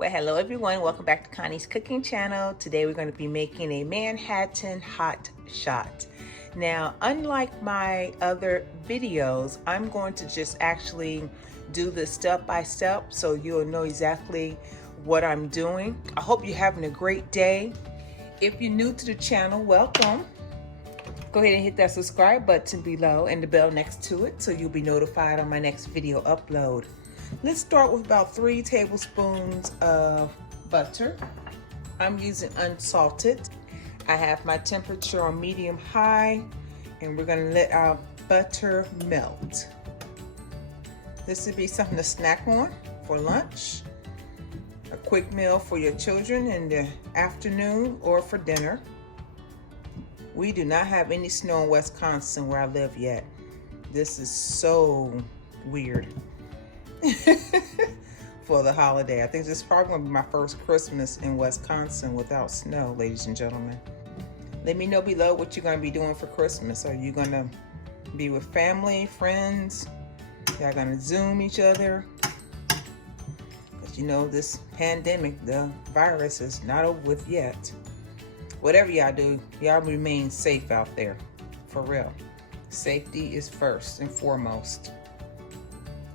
Well, hello everyone. Welcome back to Connie's cooking channel. Today we're going to be making a Manhattan hot shot. Now, unlike my other videos, I'm going to just actually do this step by step so you'll know exactly what I'm doing. I hope you're having a great day. If you're new to the channel, welcome. Go ahead and hit that subscribe button below and the bell next to it so you'll be notified on my next video upload. Let's start with about 3 tablespoons of butter. I'm using unsalted. I have my temperature on medium high, and we're gonna let our butter melt. This would be something to snack on for lunch, a quick meal for your children in the afternoon or for dinner. We do not have any snow in Wisconsin where I live yet. This is so weird. For the holiday. I think this is probably going to be my first Christmas in Wisconsin without snow, ladies and gentlemen. Let me know below what you're going to be doing for Christmas. Are you going to be with family, friends? Y'all going to Zoom each other? Because you know this pandemic, the virus is not over with yet. Whatever y'all do, y'all remain safe out there. For real. Safety is first and foremost.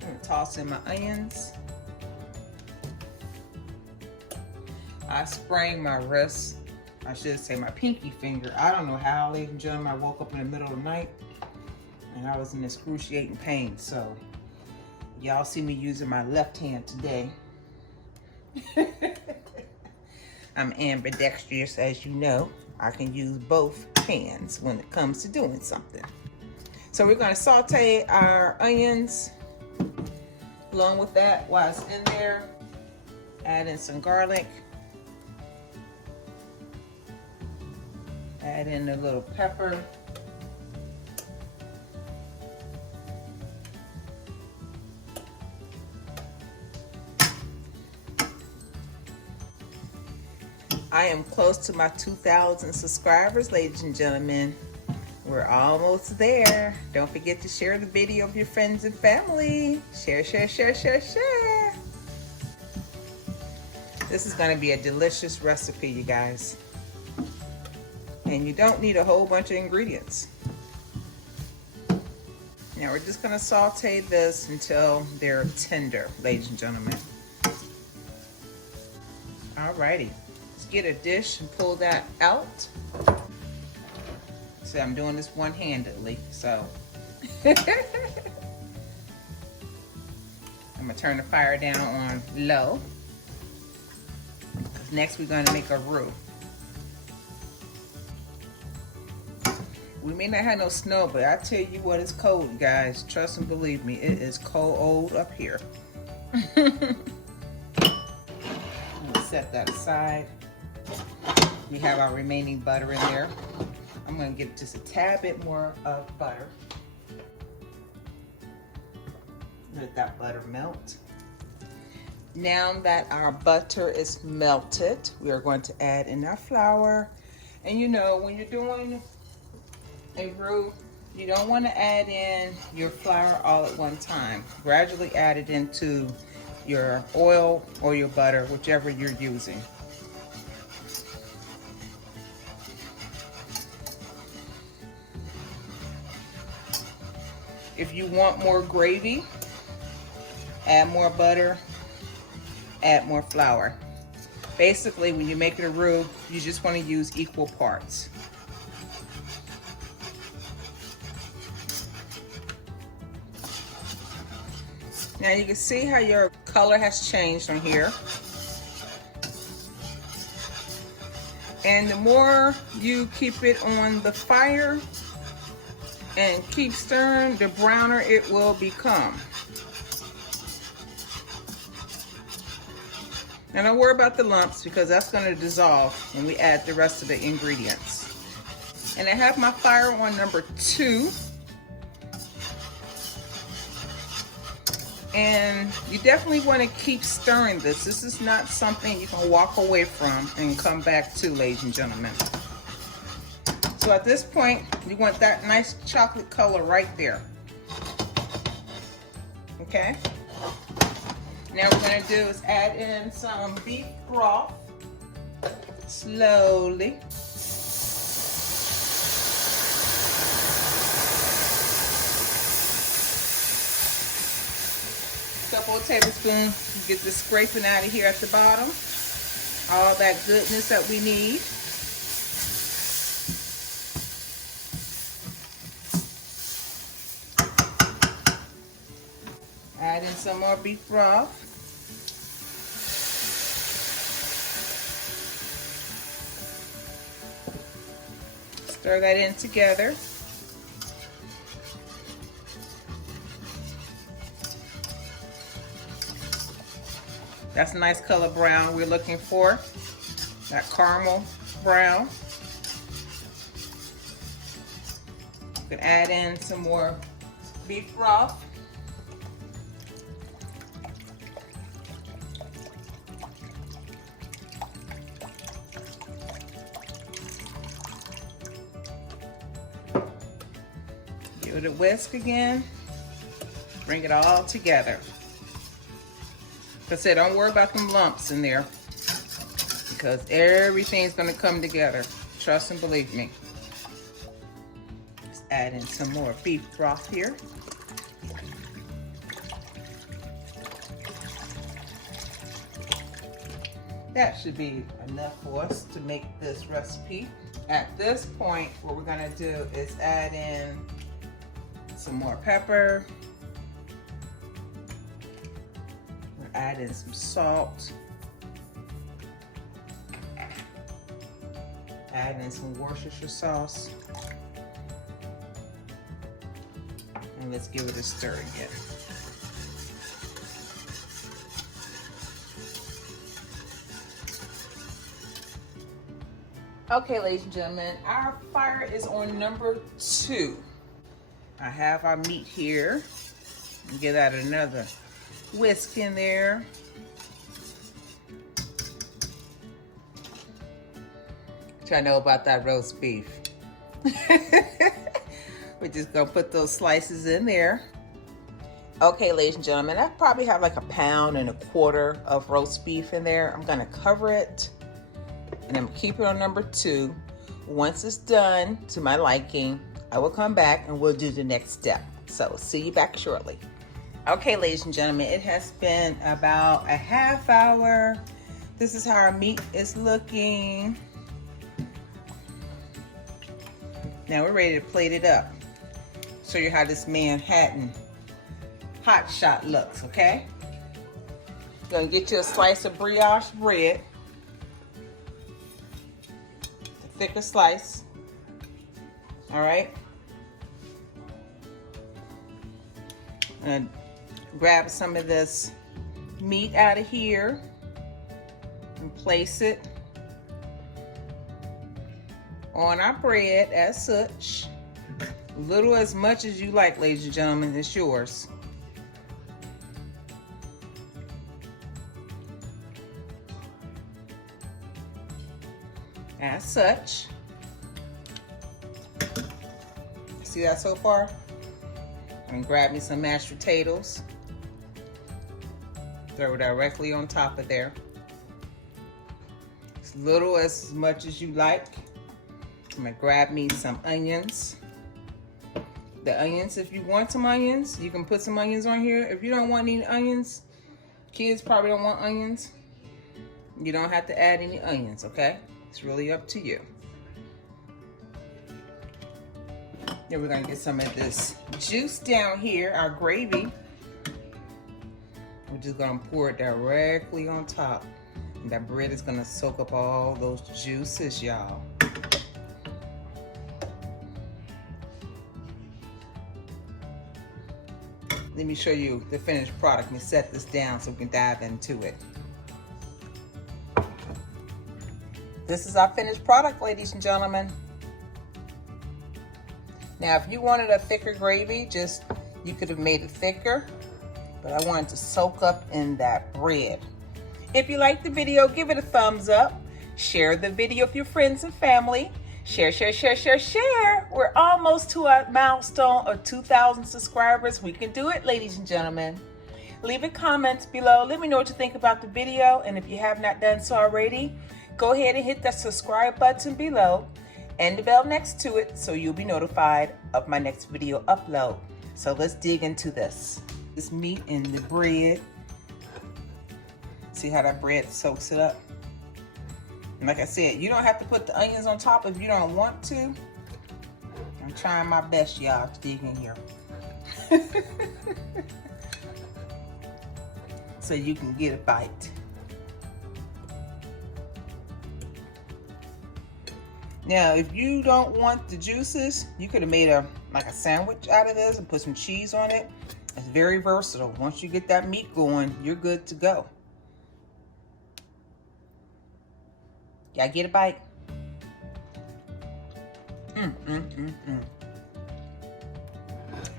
I'm gonna toss in my onions. I sprained my wrist. I should say my pinky finger. I don't know how, ladies and gentlemen, I woke up in the middle of the night and I was in excruciating pain. So y'all see me using my left hand today. I'm ambidextrous, as you know. I can use both hands when it comes to doing something. So we're gonna saute our onions. Along with that, while it's in there, add in some garlic. Add in a little pepper. I am close to my 2,000 subscribers, ladies and gentlemen. We're almost there. Don't forget to share the video with your friends and family. Share, share, share, share, share. This is gonna be a delicious recipe, you guys. And you don't need a whole bunch of ingredients. Now we're just gonna saute this until they're tender, ladies and gentlemen. Alrighty, let's get a dish and pull that out. See, I'm doing this one-handedly, so. I'm gonna turn the fire down on low. Next, we're gonna make a roux. We may not have no snow, but I tell you what, it's cold, you guys. Trust and believe me, it is cold up here. I'm gonna set that aside. We have our remaining butter in there. I'm gonna get just a tad bit more of butter. Let that butter melt. Now that our butter is melted, we are going to add in our flour. And you know, when you're doing a roux, you don't want to add in your flour all at one time. Gradually add it into your oil or your butter, whichever you're using. If you want more gravy, add more butter, add more flour. Basically, when you're making a roux, you just want to use equal parts. Now you can see how your color has changed on here. And the more you keep it on the fire and keep stirring, the browner it will become. Now don't worry about the lumps because that's going to dissolve when we add the rest of the ingredients. And I have my fire on number 2. And you definitely want to keep stirring this. This is not something you can walk away from and come back to, ladies and gentlemen. So at this point, you want that nice chocolate color right there. Okay? Now what we're gonna do is add in some beef broth, slowly. Couple of tablespoons, get the scraping out of here at the bottom. All that goodness that we need. Add in some more beef broth. Stir that in together. That's a nice color brown we're looking for. That caramel brown. You can add in some more beef broth. Give it a whisk again. Bring it all together. Like I said, don't worry about them lumps in there because everything's gonna come together. Trust and believe me. Let's add in some more beef broth here. That should be enough for us to make this recipe. At this point, what we're gonna do is add in some more pepper. We're adding some salt. Add in some Worcestershire sauce. And let's give it a stir again. Okay, ladies and gentlemen, our fire is on number 2. I have our meat here. Give that another whisk in there. What y'all know about that roast beef? We're just gonna put those slices in there. Okay, ladies and gentlemen, I probably have like 1.25 pounds of roast beef in there. I'm gonna cover it and I'm gonna keep it on number 2. Once it's done to my liking, I will come back and we'll do the next step. So see you back shortly. Okay, ladies and gentlemen, it has been about a half hour. This is how our meat is looking. Now we're ready to plate it up. Show you how this Manhattan hot shot looks, okay? Gonna get you a slice of brioche bread. A thicker slice. All right. And grab some of this meat out of here and place it on our bread as such. Little as much as you like, ladies and gentlemen, it's yours. As such. See that so far? And grab me some mashed potatoes. Throw it directly on top of there. As little as much as you like. I'm gonna grab me some onions. The onions, if you want some onions, you can put some onions on here. If you don't want any onions, kids probably don't want onions, you don't have to add any onions, okay? It's really up to you. Then we're gonna get some of this juice down here, our gravy. We're just gonna pour it directly on top. And that bread is gonna soak up all those juices, y'all. Let me show you the finished product. Let me set this down so we can dive into it. This is our finished product, ladies and gentlemen. Now, if you wanted a thicker gravy, you could have made it thicker, but I wanted to soak up in that bread. If you liked the video, give it a thumbs up. Share the video with your friends and family. Share, share, share, share, share. We're almost to our milestone of 2,000 subscribers. We can do it, ladies and gentlemen. Leave a comment below. Let me know what you think about the video. And if you have not done so already, go ahead and hit that subscribe button below and the bell next to it so you'll be notified of my next video upload. So let's dig into this. This meat and the bread. See how that bread soaks it up? And like I said, you don't have to put the onions on top if you don't want to. I'm trying my best, y'all, to dig in here. So you can get a bite. Now, if you don't want the juices, you could have made like a sandwich out of this and put some cheese on it. It's very versatile. Once you get that meat going, you're good to go. Y'all get a bite?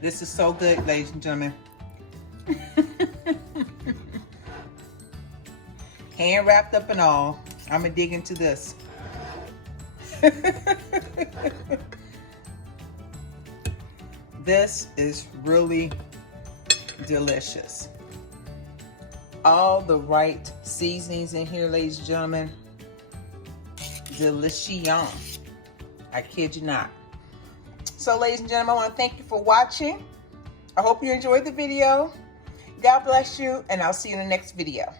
This is so good, ladies and gentlemen. Hand wrapped up and all. I'm gonna dig into this. This is really delicious. All the right seasonings in here, ladies and gentlemen. Delicious. I kid you not. So, ladies and gentlemen, I want to thank you for watching. I hope you enjoyed the video. God bless you, and I'll see you in the next video.